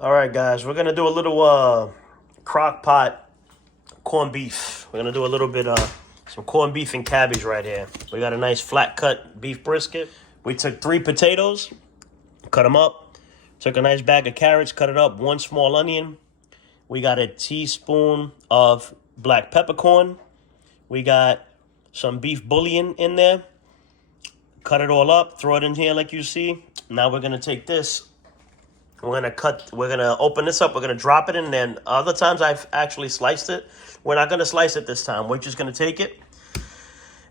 All right, guys, we're gonna do a little crock pot corned beef. We're gonna do a little bit some corned beef and cabbage right here. We got a nice flat cut beef brisket. We took 3 potatoes, cut them up. Took a nice bag of carrots, cut it up. 1 small onion. We got a teaspoon of black peppercorn. We got some beef bouillon in there. Cut it all up, throw it in here like you see. Now we're gonna take this. We're gonna open this up. We're gonna drop it in there. Other times I've actually sliced it. We're not gonna slice it this time. We're just gonna take it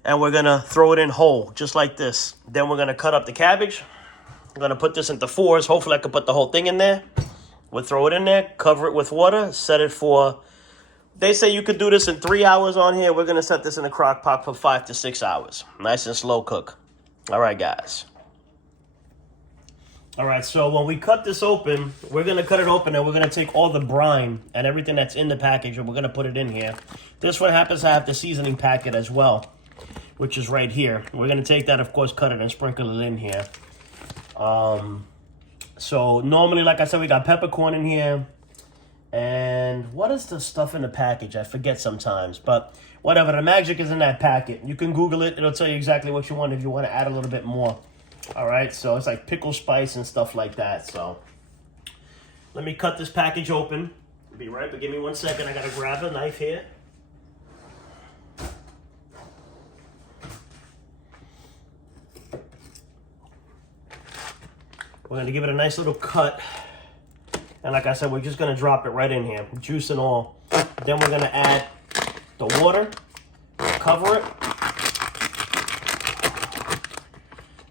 and we're gonna throw it in whole, just like this. Then we're gonna cut up the cabbage. I'm gonna put this into 4s. Hopefully I can put the whole thing in there. We'll throw it in there, cover it with water, set it for, they say you could do this in 3 hours on here. We're gonna set this in a crock pot for 5 to 6 hours. Nice and slow cook. All right, guys. All right, so when we cut this open, we're going to cut it open and we're going to take all the brine and everything that's in the package and we're going to put it in here. This one happens to have the seasoning packet as well, which is right here. We're going to take that, of course, cut it and sprinkle it in here. So normally, like I said, we got peppercorn in here. And what is the stuff in the package? I forget sometimes, but whatever. The magic is in that packet. You can Google it. It'll tell you exactly what you want if you want to add a little bit more. All right, so it's like pickle spice and stuff like that. So let me cut this package open. I'll be right, but give me 1 second. I gotta grab a knife here. We're gonna give it a nice little cut. And like I said, we're just gonna drop it right in here, juice and all. Then we're gonna add the water, cover it.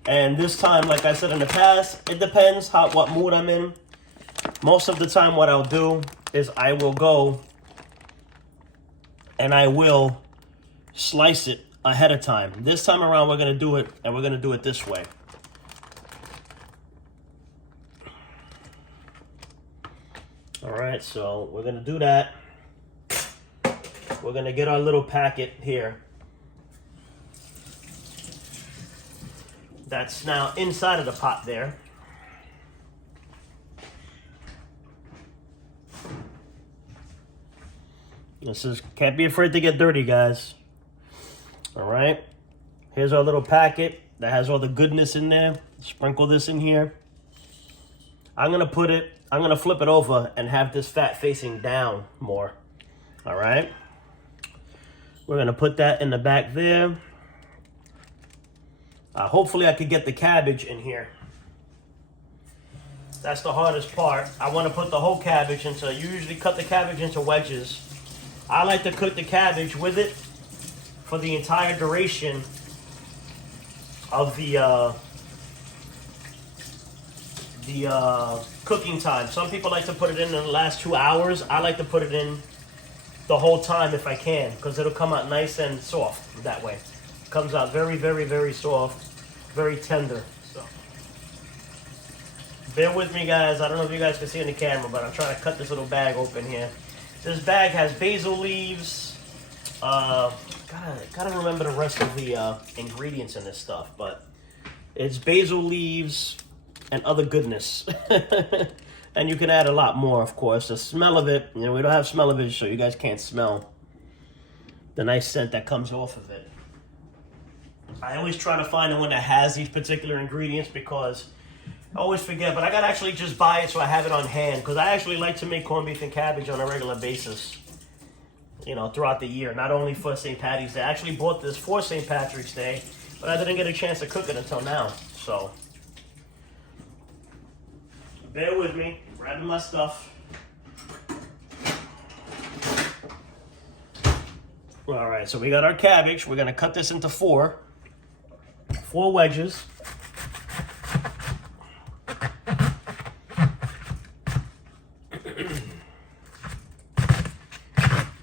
And this time, like I said in the past, it depends what mood I'm in. Most of the time what I'll do is I will go and I will slice it ahead of time. This time around we're going to do it, and we're going to do it this way. All right, so we're going to do that. We're going to get our little packet here. That's now inside of the pot there. Can't be afraid to get dirty, guys. All right. Here's our little packet that has all the goodness in there. Sprinkle this in here. I'm going to flip it over and have this fat facing down more. All right. We're going to put that in the back there. Hopefully I could get the cabbage in here. That's the hardest part. I want to put the whole cabbage into, you usually cut the cabbage into wedges. I like to cook the cabbage with it for the entire duration of the cooking time. Some people like to put it in the last 2 hours. I like to put it in the whole time if I can, because it'll come out nice and soft that way. Comes out very, very, very soft, very tender. So bear with me, guys. I don't know if you guys can see in the camera, but I'm trying to cut this little bag open here. This bag has basil leaves. Gotta remember the rest of the ingredients in this stuff, but it's basil leaves and other goodness. And you can add a lot more, of course. The smell of it, we don't have smell of it, so you guys can't smell the nice scent that comes off of it. I always try to find the one that has these particular ingredients because I always forget, but I gotta actually just buy it so I have it on hand, because I actually like to make corned beef and cabbage on a regular basis, throughout the year, not only for St. Patty's Day. I actually bought this for St. Patrick's Day, but I didn't get a chance to cook it until now, so bear with me, grabbing my stuff. All right, so we got our cabbage. We're gonna cut this into 4 wedges.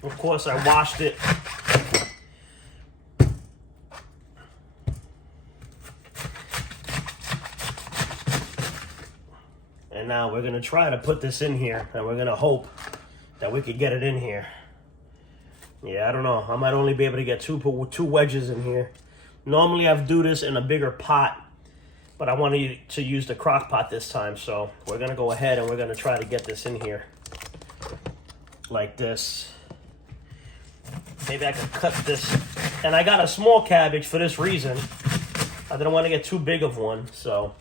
Of course, I washed it. And now we're gonna try to put this in here, and we're gonna hope that we could get it in here. Yeah, I don't know. I might only be able to get two wedges in here. Normally I do this in a bigger pot but I wanted to use the crock pot this time, so we're gonna go ahead and we're gonna try to get this in here like this. Maybe I can cut this. And I got a small cabbage for this reason. I didn't want to get too big of one, so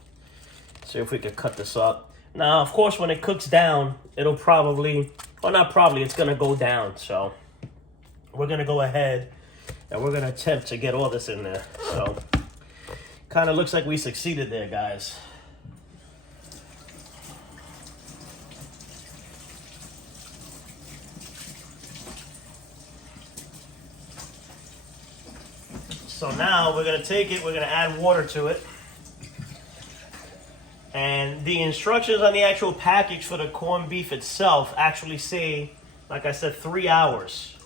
see if we could cut this up. Now, of course, when it cooks down, it'll probably, or not probably, it's gonna go down. So we're gonna go ahead and we're gonna attempt to get all this in there. So kind of looks like we succeeded there, guys. So now we're gonna take it, we're gonna add water to it. And the instructions on the actual package for the corned beef itself actually say, like I said, 3 hours.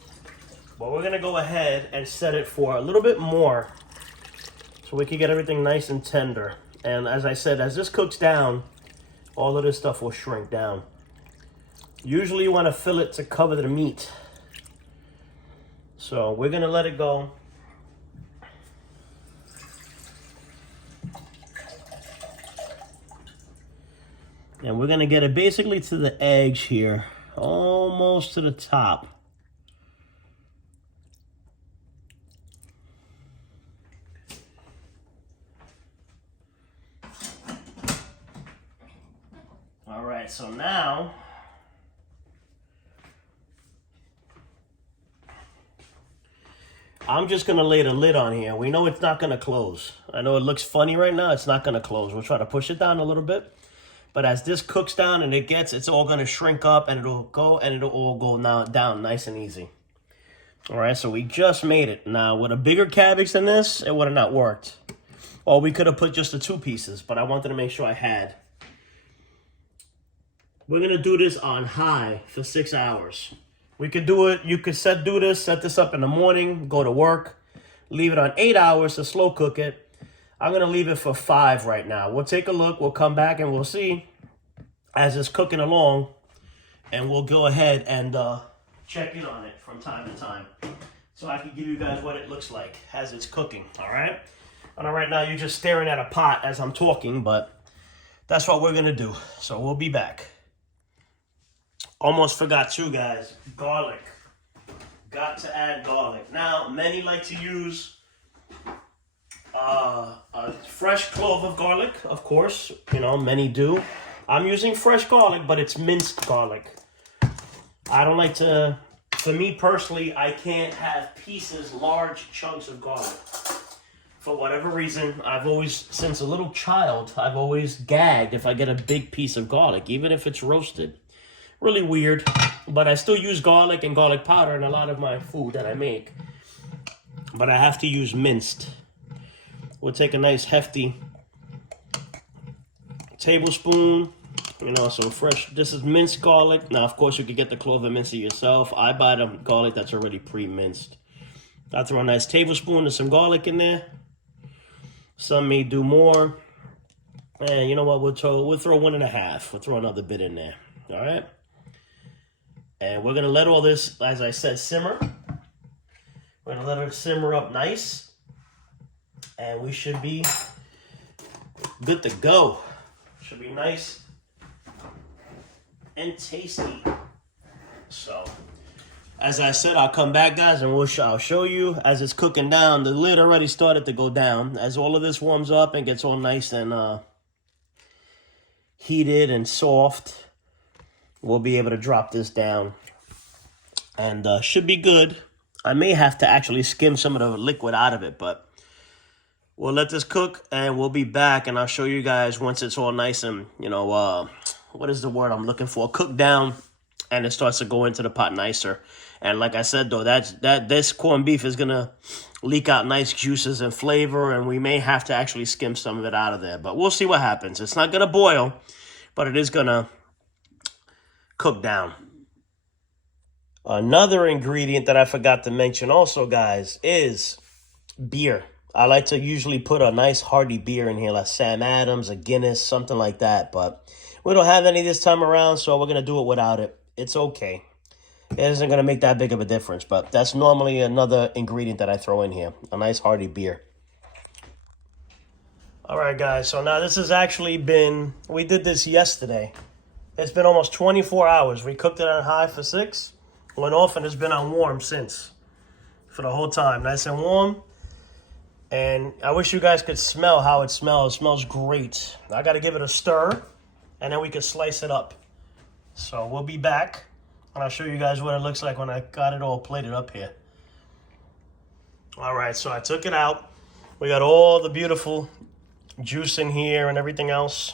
But we're gonna go ahead and set it for a little bit more so we can get everything nice and tender. And as I said, as this cooks down, all of this stuff will shrink down. Usually you wanna fill it to cover the meat. So we're gonna let it go. And we're gonna get it basically to the edge here, almost to the top. All right, so now I'm just gonna lay the lid on here. We know it's not gonna close. I know it looks funny right now, it's not gonna close. We'll try to push it down a little bit. But as this cooks down and it's all going to shrink up and it'll all go now down nice and easy. All right, so we just made it. Now, with a bigger cabbage than this, it would have not worked. Or we could have put just the 2 pieces, but I wanted to make sure I had. We're going to do this on high for 6 hours. We could do it, you could set this up in the morning, go to work, leave it on 8 hours to slow cook it. I'm going to leave it for 5 right now. We'll take a look. We'll come back and we'll see as it's cooking along. And we'll go ahead and check in on it from time to time. So I can give you guys what it looks like as it's cooking. All right? I know right now you're just staring at a pot as I'm talking, but that's what we're going to do. So we'll be back. Almost forgot too, guys. Garlic. Got to add garlic. Now, many like to use a fresh clove of garlic, of course. You know, many do. I'm using fresh garlic, but it's minced garlic. I don't like to, for me personally, I can't have pieces, large chunks of garlic. For whatever reason, I've always, since a little child, I've always gagged if I get a big piece of garlic, even if it's roasted. Really weird, but I still use garlic and garlic powder in a lot of my food that I make. But I have to use minced. We'll take a nice hefty tablespoon, you know, some fresh, this is minced garlic. Now, of course, you could get the clove and mince it yourself. I buy the garlic that's already pre-minced. I'll throw a nice tablespoon of some garlic in there. Some may do more. And you know what, we'll throw 1.5. We'll throw another bit in there, all right? And we're gonna let all this, as I said, simmer. We're gonna let it simmer up nice. And we should be good to go. Should be nice and tasty. So, as I said, I'll come back, guys, and I'll show you as it's cooking down. The lid already started to go down. As all of this warms up and gets all nice and heated and soft, we'll be able to drop this down. And should be good. I may have to actually skim some of the liquid out of it, but we'll let this cook, and we'll be back, and I'll show you guys once it's all nice and, you know, what is the word I'm looking for? Cooked down, and it starts to go into the pot nicer. And like I said, though, this corned beef is going to leak out nice juices and flavor, and we may have to actually skim some of it out of there. But we'll see what happens. It's not going to boil, but it is going to cook down. Another ingredient that I forgot to mention also, guys, is beer. I like to usually put a nice hearty beer in here, like Sam Adams, a Guinness, something like that. But we don't have any this time around, so we're going to do it without it. It's okay. It isn't going to make that big of a difference, but that's normally another ingredient that I throw in here, a nice hearty beer. All right, guys. So now this has actually been, we did this yesterday. It's been almost 24 hours. We cooked it on high for 6, went off, and it's been on warm since. For the whole time. Nice and warm. And I wish you guys could smell how it smells. It smells great. I got to give it a stir, and then we can slice it up. So we'll be back, and I'll show you guys what it looks like when I got it all plated up here. All right, so I took it out. We got all the beautiful juice in here and everything else.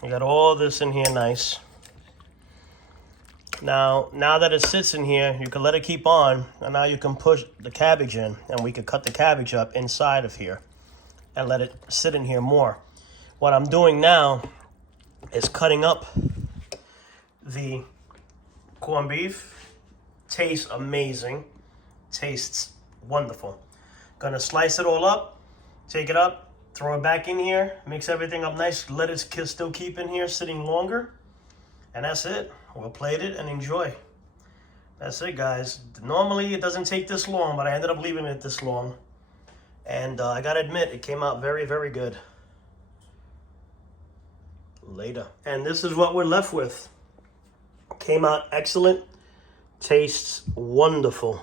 We got all this in here nice. Now that it sits in here, you can let it keep on, and now you can push the cabbage in, and we could cut the cabbage up inside of here and let it sit in here more. What I'm doing now is cutting up the corned beef. Tastes amazing. Tastes wonderful. Gonna slice it all up, take it up, throw it back in here, mix everything up nice, let it still keep in here sitting longer, and that's it. We'll plate it and enjoy. That's it, guys. Normally it doesn't take this long, but I ended up leaving it this long. And I gotta admit, it came out very, very good. Later. And this is what we're left with. Came out excellent. Tastes wonderful.